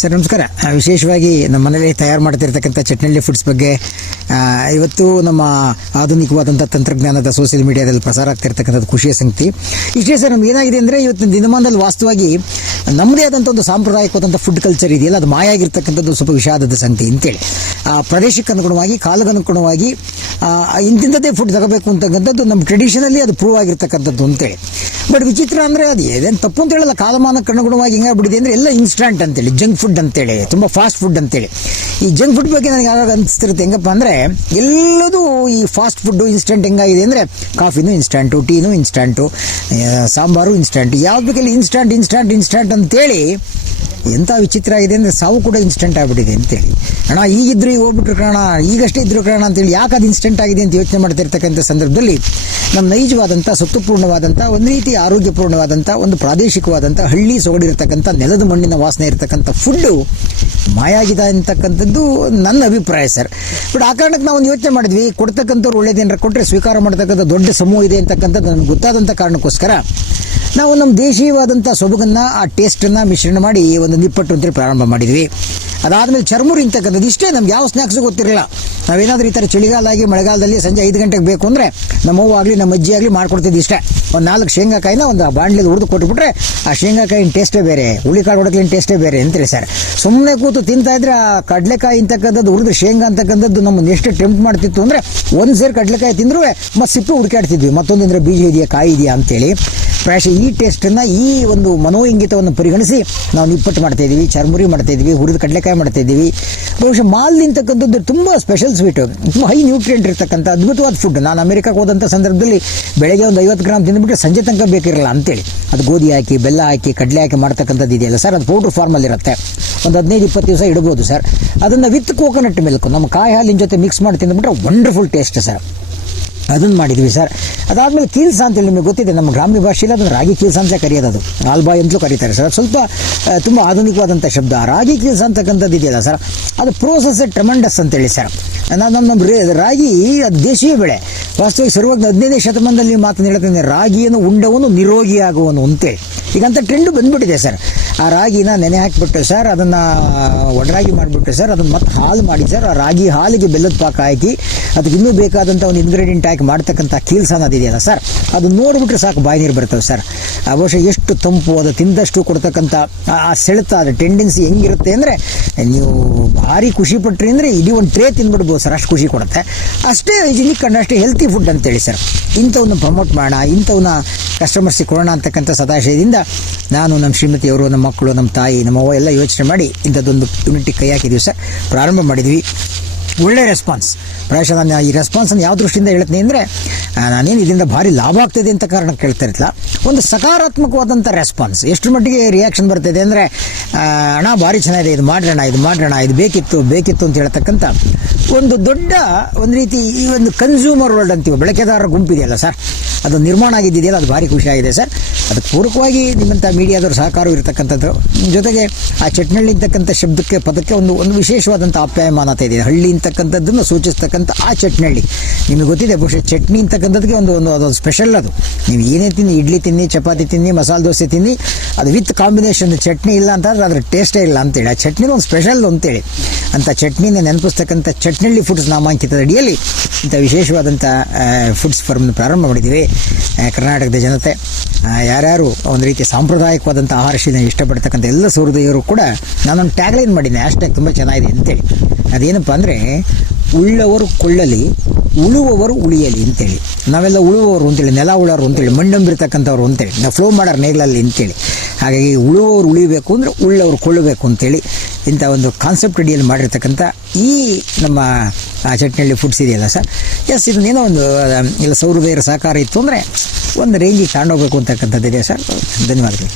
Sir ನಮಸ್ಕಾರ. ವಿಶೇಷವಾಗಿ ನಮ್ಮ ಮನೇಲಿ ತಯಾರು ಮಾಡ್ತಿರ್ತಕ್ಕಂಥ ಚಟ್ನಳ್ಳಿ ಫುಡ್ಸ್ ಬಗ್ಗೆ ಇವತ್ತು ನಮ್ಮ ಆಧುನಿಕವಾದಂಥ ತಂತ್ರಜ್ಞಾನದ ಸೋಷಿಯಲ್ ಮೀಡಿಯಾದಲ್ಲಿ ಪ್ರಸಾರ ಆಗ್ತಿರ್ತಕ್ಕಂಥದ್ದು ಖುಷಿಯ ಸಂಗತಿ. ಇಷ್ಟೇ ಸರ್, ನಮ್ಗೆ ಏನಾಗಿದೆ ಅಂದರೆ ಇವತ್ತಿನ ದಿನಮಾನದಲ್ಲಿ ವಾಸ್ತವವಾಗಿ ನಮ್ಮದೇ ಆದಂಥ ಒಂದು ಸಾಂಪ್ರದಾಯಿಕವಾದಂಥ ಫುಡ್ ಕಲ್ಚರ್ ಇದೆಯಲ್ಲ, ಅದು ಮಾಯ ಆಗಿರ್ತಕ್ಕಂಥದ್ದು ಸ್ವಲ್ಪ ವಿಷಾದದ ಸಂಗತಿ ಅಂತೇಳಿ. ಆ ಪ್ರದೇಶಕ್ಕೆ ಅನುಗುಣವಾಗಿ, ಕಾಲಗನುಗುಣವಾಗಿ ಇಂತಿಂಥದ್ದೇ ಫುಡ್ ತಗೋಬೇಕು ಅಂತಕ್ಕಂಥದ್ದು ನಮ್ಮ ಟ್ರೆಡಿಷನಲ್ಲಿ ಅದು ಪ್ರೂವ್ ಆಗಿರ್ತಕ್ಕಂಥದ್ದು ಅಂತೇಳಿ. ಬಟ್ ವಿಚಿತ್ರ ಅಂದರೆ ಅದು ಏನೇನು ತಪ್ಪು ಅಂತ ಹೇಳಲ್ಲ, ಕಾಲಮಾನಕ್ಕೆ ಅನುಗುಣವಾಗಿ ಹಿಂಗಾಗ್ಬಿಟ್ಟಿದೆ ಅಂದರೆ ಎಲ್ಲ ಇನ್ಸ್ಟಂಟ್ ಅಂತೇಳಿ, ಜಂಕ್ ಫುಡ್ ಅಂತೇಳಿ, ತುಂಬ ಫಾಸ್ಟ್ ಫುಡ್ ಅಂತೇಳಿ. ಈ ಜಂಕ್ ಫುಡ್ ಬಗ್ಗೆ ನನಗೆ ಆಗಾಗ ಅನಿಸ್ತಿರುತ್ತೆ ಹೆಂಗಪ್ಪ ಅಂದರೆ, ಎಲ್ಲದೂ ಈ ಫಾಸ್ಟ್ ಫುಡ್ಡು ಇನ್ಸ್ಟಂಟ್ ಹೆಂಗಾಗಿದೆ ಅಂದರೆ, ಕಾಫಿನೂ ಇನ್ಸ್ಟಂಟು, ಟೀನೂ ಇನ್ಸ್ಟಂಟು, ಸಾಂಬಾರು ಇನ್ಸ್ಟಂಟ್, ಯಾವ್ದು ಬೇಕಲ್ಲಿ ಇನ್ಸ್ಟಂಟ್ ಇನ್ಸ್ಟಂಟ್ ಇನ್ಸ್ಟಂಟ್ ಅಂತೇಳಿ. ಎಂಥ ವಿಚಿತ್ರ ಆಗಿದೆ ಅಂದರೆ ಸಾವು ಕೂಡ ಇನ್ಸ್ಟೆಂಟ್ ಆಗಿಬಿಟ್ಟಿದೆ ಅಂತೇಳಿ. ಅಣ್ಣ ಈಗಿದ್ರು ಈಗ ಹೋಗ್ಬಿಟ್ರು ಕಾರಣ, ಈಗಷ್ಟೇ ಇದ್ರು ಕಾರಣ ಅಂತೇಳಿ ಯಾಕೆ ಅದು ಇನ್ಸ್ಟೆಂಟ್ ಆಗಿದೆ ಅಂತ ಯೋಚನೆ ಮಾಡ್ತಿರ್ತಕ್ಕಂಥ ಸಂದರ್ಭದಲ್ಲಿ ನಮ್ಮ ನೈಜವಾದಂಥ, ಸತ್ವಪೂರ್ಣವಾದಂಥ, ಒಂದು ರೀತಿ ಆರೋಗ್ಯಪೂರ್ಣವಾದಂಥ, ಒಂದು ಪ್ರಾದೇಶಿಕವಾದಂಥ, ಹಳ್ಳಿ ಸೊಗಡಿರ್ತಕ್ಕಂಥ, ನೆಲದ ಮಣ್ಣಿನ ವಾಸನೆ ಇರತಕ್ಕಂಥ ಫುಡ್ಡು ಮಾಯ ಆಗಿದೆ ಅಂತಕ್ಕಂಥದ್ದು ನನ್ನ ಅಭಿಪ್ರಾಯ ಸರ್. ಬಟ್ ಆ ಕಾರಣಕ್ಕೆ ನಾವು ಒಂದು ಯೋಚನೆ ಮಾಡಿದ್ವಿ, ಕೊಡ್ತಕ್ಕಂಥವ್ರು ಒಳ್ಳೇದೇನಾರ ಕೊಟ್ಟರೆ ಸ್ವೀಕಾರ ಮಾಡ್ತಕ್ಕಂಥ ದೊಡ್ಡ ಸಮೂಹ ಇದೆ ಅಂತಕ್ಕಂಥದ್ದು ನಮ್ಗೆ ಗೊತ್ತಾದಂಥ ಕಾರಣಕ್ಕೋಸ್ಕರ ನಾವು ನಮ್ಮ ದೇಶೀಯವಾದಂಥ ಸೊಬಗನ್ನು, ಆ ಟೇಸ್ಟನ್ನು ಮಿಶ್ರಣ ಮಾಡಿ ಒಂದು ನಿಪ್ಪಟ್ಟು ಅಂತೇಳಿ ಪ್ರಾರಂಭ ಮಾಡಿದ್ವಿ. ಅದಾದಮೇಲೆ ಚರ್ಮುರಿ ಅಂತಕ್ಕಂಥದ್ದು ಇಷ್ಟೇ. ನಮ್ಗೆ ಯಾವ ಸ್ನ್ಯಾಕ್ಸು ಗೊತ್ತಿರಲಿಲ್ಲ. ನಾವೇನಾದರೂ ಈ ಥರ ಚಳಿಗಾಲ ಆಗಿ ಮಳೆಗಾಲದಲ್ಲಿ ಸಂಜೆ 5 ಗಂಟೆಗೆ ಬೇಕು ಅಂದರೆ ನಮ್ಮವ್ವ ಆಗಲಿ ನಮ್ಮ ಅಜ್ಜಿ ಆಗಲಿ ಮಾಡ್ಕೊಡ್ತಿದ್ದು ಇಷ್ಟೇ. ಒಂದು 4 ಶೇಂಗಾಕಾಯಿನ ಒಂದು ಬಾಣಲೆದು ಹುರಿದು ಕೊಟ್ಬಿಟ್ರೆ ಆ ಶೇಂಗಾಕಾಯಿನ ಟೇಸ್ಟೇ ಬೇರೆ, ಹುಳಿಕಾಳು ಹೊಡಕ್ಲಿನ ಟೇಸ್ಟೇ ಬೇರೆ ಅಂತೇಳಿ ಸರ್. ಸುಮ್ಮನೆ ಕೂತು ತಿಂತಾಯಿದ್ರೆ ಆ ಕಡಲೆಕಾಯಿ ಅಂತಕ್ಕಂಥದ್ದು, ಹುರಿದು ಶೇಂಗಾ ಅಂತಕ್ಕಂಥದ್ದು ನಮ್ಮನ್ನು ಎಷ್ಟು ಟೆಂಪ್ಟ್ ಮಾಡ್ತಿತ್ತು ಅಂದರೆ, ಒಂದು ಸೇರಿ ಕಡಲೆಕಾಯಿ ತಿಂದರೂ ಮತ್ತು ಸಿಪ್ಪೆ ಹುಡುಕಾಡ್ತಿದ್ವಿ, ಮತ್ತೊಂದಂದ್ರೆ ಬೀಜ ಇದೆಯಾ, ಕಾಯಿ ಇದೆಯಾ ಅಂತೇಳಿ. ಪ್ರಾಯಶಃ ಈ ಟೇಸ್ಟನ್ನು, ಈ ಒಂದು ಮನೋಇಂಗಿತವನ್ನು ಪರಿಗಣಿಸಿ ನಾವು ನಿಪ್ಪಟ್ಟು ಮಾಡ್ತಾಯಿದ್ದೀವಿ, ಚರ್ಮುರಿ ಮಾಡ್ತಾಯಿದ್ವಿ, ಹುರಿದು ಕಡಲೆಕಾಯಿ ಮಾಡ್ತಾಯಿದ್ದೀವಿ. ಬಹುಶಃ ಮಾಲ್ ಅಂತಕ್ಕಂಥದ್ದು ತುಂಬ ಸ್ಪೆಷಲ್ ಸ್ವೀಟು, ತುಂಬ ಹೈ ನ್ಯೂಟ್ರಿಯೆಂಟ್ ಇರ್ತಕ್ಕಂಥ ಅದ್ಭುತವಾದ ಫುಡ್. ನಾನು ಅಮೆರಿಕಕ್ಕೆ ಹೋದಂಥ ಸಂದರ್ಭದಲ್ಲಿ ಬೆಳಗ್ಗೆ ಒಂದು 50 ಗ್ರಾಮ್ ತಿಂದುಬಿಟ್ರೆ ಸಂಜೆ ತನಕ ಬೇಕಿರಲ್ಲ ಅಂತೇಳಿ. ಅದು ಗೋಧಿ ಹಾಕಿ, ಬೆಲ್ಲ ಹಾಕಿ, ಕಡಲೆ ಹಾಕಿ ಮಾಡ್ತಕ್ಕಂಥದ್ದು ಇದೆಯಲ್ಲ ಸರ್, ಅದು ಪೌಡ್ರ್ ಫಾರ್ಮಲ್ಲಿರುತ್ತೆ. ಒಂದು 15-20 ದಿವಸ ಇಡ್ಬೋದು ಸರ್. ಅದನ್ನು ವಿತ್ ಕೋಕೋನಟ್ ಮಿಲ್ಕ್, ನಮ್ಮ ಕಾಯಿ ಹಾಲಿನ ಜೊತೆ ಮಿಕ್ಸ್ ಮಾಡಿ ತಿಂದುಬಿಟ್ರೆ ವಂಡರ್ಫುಲ್ ಟೇಸ್ಟ್ ಸರ್. ಅದನ್ನು ಮಾಡಿದ್ವಿ ಸರ್. ಅದಾದಮೇಲೆ ಕೀಲ್ಸ ಅಂತೇಳಿ ನಿಮಗೆ ಗೊತ್ತಿದೆ, ನಮ್ಮ ಗ್ರಾಮ್ಯ ಭಾಷೆಯಲ್ಲಿ ಅದನ್ನು ರಾಗಿ ಕೀಲ್ಸ ಅಂತ ಕರೆಯೋದು. ಅದು ಆಲ್ಬಾಯ್ ಅಂತಲೂ ಕರೀತಾರೆ ಸರ್. ಸ್ವಲ್ಪ ತುಂಬ ಆಧುನಿಕವಾದಂಥ ಶಬ್ದ. ರಾಗಿ ಕೀಲ್ಸ ಅಂತಕ್ಕಂಥದ್ದು ಇದೆಯಲ್ಲ ಸರ್, ಅದು ಪ್ರೋಸೆಸ್ ಟ್ರೆಮೆಂಡಸ್ ಅಂತೇಳಿ ಸರ್. ನಮ್ಮ ರಾಗಿ ಅದು ದೇಶೀಯ ಬೆಳೆ. ವಾಸ್ತವವಾಗಿ ಶುರುವಾಗಿ 15ನೇ ಶತಮಾನದಲ್ಲಿ ಮಾತನ್ನು ಹೇಳ್ತೇನೆ, ರಾಗಿಯನ್ನು ಉಂಡವನು ನಿರೋಗಿಯಾಗುವನು ಅಂತೇಳಿ. ಈಗಂತ ಟ್ರೆಂಡು ಬಂದುಬಿಟ್ಟಿದೆ ಸರ್. ಆ ರಾಗಿನ ನೆನೆ ಹಾಕಿಬಿಟ್ಟು ಸರ್, ಅದನ್ನು ಒಡರಾಗಿ ಮಾಡಿಬಿಟ್ಟು ಸರ್, ಅದನ್ನು ಮತ್ತೆ ಹಾಲು ಮಾಡಿ ಸರ್, ಆ ರಾಗಿ ಹಾಲಿಗೆ ಬೆಲ್ಲದ ಪಾಕ ಹಾಕಿ ಅದಕ್ಕೆ ಇನ್ನೂ ಬೇಕಾದಂಥ ಒಂದು ಇಂಗ್ರೀಡಿಯೆಂಟ್ ಹಾಕಿ ಮಾಡ್ತಕ್ಕಂಥ ಕೀಲ್ಸ ಅನ್ನೋದಿದೆಯಲ್ಲ ಸರ್, ಅದು ನೋಡಿಬಿಟ್ರೆ ಸಾಕು ಬಾಯಿ ನೀರು ಬರ್ತವೆ ಸರ್. ಬಹುಶಃ ಎಷ್ಟು ತಂಪು, ಅದು ತಿಂದಷ್ಟು ಕೊಡ್ತಕ್ಕಂಥ ಆ ಸೆಳೆತ, ಅದು ಟೆಂಡೆನ್ಸಿ ಹೆಂಗಿರುತ್ತೆ ಅಂದರೆ, ನೀವು ಭಾರಿ ಖುಷಿ ಪಟ್ರಿ ಅಂದರೆ ಇಡೀ ಒಂದು ಟ್ರೇ ತಿಂದ್ಬಿಡ್ಬೋದು ಸರ್, ಅಷ್ಟು ಖುಷಿ ಕೊಡುತ್ತೆ. ಅಷ್ಟೇ ಹೈಜಿನಿಕ್ ಅಂಡ್ ಅಷ್ಟೇ ಹೆಲ್ತಿ ಫುಡ್ ಅಂತೇಳಿ ಸರ್. ಇಂಥವನ್ನ ಪ್ರಮೋಟ್ ಮಾಡೋಣ, ಇಂಥವನ್ನ ಕಸ್ಟಮರ್ಸಿಗೆ ಕೊಡೋಣ ಅಂತಕ್ಕಂಥ ಸದಾಶಯದಿಂದ ನಾನು, ನಮ್ಮ ಶ್ರೀಮತಿಯವರು, ನಮ್ಮ ಮಕ್ಕಳು, ನಮ್ಮ ತಾಯಿ, ನಮ್ಮವ್ವ ಎಲ್ಲ ಯೋಚನೆ ಮಾಡಿ ಇಂಥದ್ದೊಂದು ಯೂನಿಟಿಗೆ ಕೈ ಹಾಕಿದ್ವಿ ಸರ್, ಪ್ರಾರಂಭ ಮಾಡಿದ್ವಿ. ಒಳ್ಳೆ ರೆಸ್ಪಾನ್ಸ್. ಪ್ರಾಯಶಃ ನಾನು ಈ ರೆಸ್ಪಾನ್ಸನ್ನು ಯಾವ ದೃಷ್ಟಿಯಿಂದ ಹೇಳ್ತೀನಿ ಅಂದರೆ, ನಾನೇನು ಇದರಿಂದ ಭಾರಿ ಲಾಭ ಆಗ್ತಾಯಿದೆ ಅಂತ ಕಾರಣಕ್ಕೆ ಕೇಳ್ತಾ ಇರಲಿಲ್ಲ, ಒಂದು ಸಕಾರಾತ್ಮಕವಾದಂಥ ರೆಸ್ಪಾನ್ಸ್. ಎಷ್ಟು ಮಟ್ಟಿಗೆ ರಿಯಾಕ್ಷನ್ ಬರ್ತಾಯಿದೆ ಅಂದರೆ, ಅಣ್ಣ ಭಾರಿ ಚೆನ್ನಾಗಿದೆ, ಇದು ಮಾಡೋಣ, ಇದು ಮಾಡೋಣ, ಇದು ಬೇಕಿತ್ತು ಅಂತ ಹೇಳ್ತಕ್ಕಂಥ ಒಂದು ದೊಡ್ಡ ಒಂದು ರೀತಿ ಈ ಒಂದು ಕನ್ಸ್ಯೂಮರ್ ವರ್ಲ್ಡ್ ಅಂತೀವಿ, ಬಳಕೆದಾರರ ಗುಂಪಿದೆಯಲ್ಲ ಸರ್, ಅದು ನಿರ್ಮಾಣ ಆಗಿದ್ದಿದೆಯಲ್ಲ, ಅದು ಭಾರಿ ಖುಷಿಯಾಗಿದೆ ಸರ್. ಅದಕ್ಕೆ ಪೂರಕವಾಗಿ ನಿಮ್ಮಂಥ ಮೀಡಿಯಾದವ್ರ ಸಹಕಾರವೂ ಇರತಕ್ಕಂಥದ್ದು. ಜೊತೆಗೆ ಆ ಚಟ್ನಳ್ಳಿ ಅಂತಕ್ಕಂಥ ಶಬ್ದಕ್ಕೆ, ಪದಕ್ಕೆ ಒಂದು ವಿಶೇಷವಾದಂಥ ಆಪ್ಯಾಯಮಾನತೆ ಇದೆ. ಹಳ್ಳಿ ಅಂತಕ್ಕಂಥದ್ದನ್ನು ಸೂಚಿಸ್ತಕ್ಕಂಥ ಆ ಚಟ್ನಳ್ಳಿ ನಿಮಗೆ ಗೊತ್ತಿದೆ. ಬಹುಶಃ ಚಟ್ನಿ ಅಂತಕ್ಕಂಥದ್ದಕ್ಕೆ ಅದೊಂದು ಸ್ಪೆಷಲ್. ಅದು ನೀವು ಏನೇ ತಿನ್ನಿ, ಇಡ್ಲಿ ತಿನ್ನಿ, ಚಪಾತಿ ತಿನ್ನಿ, ಮಸಾಲೆ ದೋಸೆ ತಿನ್ನಿ, ಅದು ವಿತ್ ಕಾಂಬಿನೇಷನ್ ಚಟ್ನಿ ಇಲ್ಲ ಅಂತಂದ್ರೆ ಅದ್ರ ಟೇಸ್ಟೇ ಇಲ್ಲ ಅಂತೇಳಿ. ಆ ಚಟ್ನಿನ ಒಂದು ಸ್ಪೆಷಲ್ ಅಂತೇಳಿ, ಅಂಥ ಚಟ್ನಿನ ನೆನಪಿಸ್ತಕ್ಕಂಥ ಚಟ್ನಳ್ಳಿ ಫುಡ್ಸ್ ನಾಮಾಂಕಿತದ ಅಡಿಯಲ್ಲಿ ಇಂಥ ವಿಶೇಷವಾದಂಥ ಫುಡ್ಸ್ ಫಾರ್ಮ್ನ ಪ್ರಾರಂಭ ಮಾಡಿದ್ದೀವಿ. ಕರ್ನಾಟಕದ ಜನತೆ ಯಾರ್ಯಾರು ಒಂದು ರೀತಿ ಸಾಂಪ್ರದಾಯಿಕವಾದಂಥ ಆಹಾರ ಶೈಲಿನ ಇಷ್ಟಪಡ್ತಕ್ಕಂಥ ಎಲ್ಲ ಸಹೃದಯರು ಕೂಡ ನಾನೊಂದು ಟ್ಯಾಗ್ಲೈನ್ ಮಾಡಿದ್ದೆ, ಹ್ಯಾಶ್ಟ್ಯಾಗ್ ತುಂಬ ಚೆನ್ನಾಗಿದೆ ಅಂತೇಳಿ. ಅದೇನಪ್ಪ ಅಂದರೆ, ಉಳ್ಳವರು ಕೊಳ್ಳಲಿ, ಉಳುವವರು ಉಳಿಯಲಿ ಅಂತೇಳಿ. ನಾವೆಲ್ಲ ಉಳುವವರು ಅಂತೇಳಿ, ನೆಲ ಉಳೋರು ಅಂತೇಳಿ, ಮಣ್ಣಂಬಿರ್ತಕ್ಕಂಥವ್ರು ಅಂತೇಳಿ, ನಾವು ಫ್ಲೋ ಮಾಡೋರು ನೇಗ್ಲಲ್ಲಿ ಅಂತೇಳಿ. ಹಾಗಾಗಿ ಉಳುವವರು ಉಳಿಬೇಕು ಅಂದರೆ ಉಳ್ಳವರು ಕೊಳ್ಳಬೇಕು ಅಂತೇಳಿ ಇಂಥ ಒಂದು ಕಾನ್ಸೆಪ್ಟ್ ಅಡಿಯಲ್ಲಿ ಮಾಡಿರ್ತಕ್ಕಂಥ ಈ ನಮ್ಮ ಚಟ್ನಳ್ಳಿ ಫುಡ್ಸ್ ಇದೆಯಲ್ಲ ಸರ್, ಎಸ್, ಇದನ್ನೇನೋ ಒಂದು ಇಲ್ಲ ಸಹೃದಯರ ಸಹಕಾರ ಇತ್ತು ಅಂದರೆ ಒಂದು ರೇಂಜಿಗೆ ತಗೊಂಡೋಗ್ಬೇಕು ಅಂತಕ್ಕಂಥದ್ದಿದೆ ಸರ್. ಧನ್ಯವಾದಗಳು.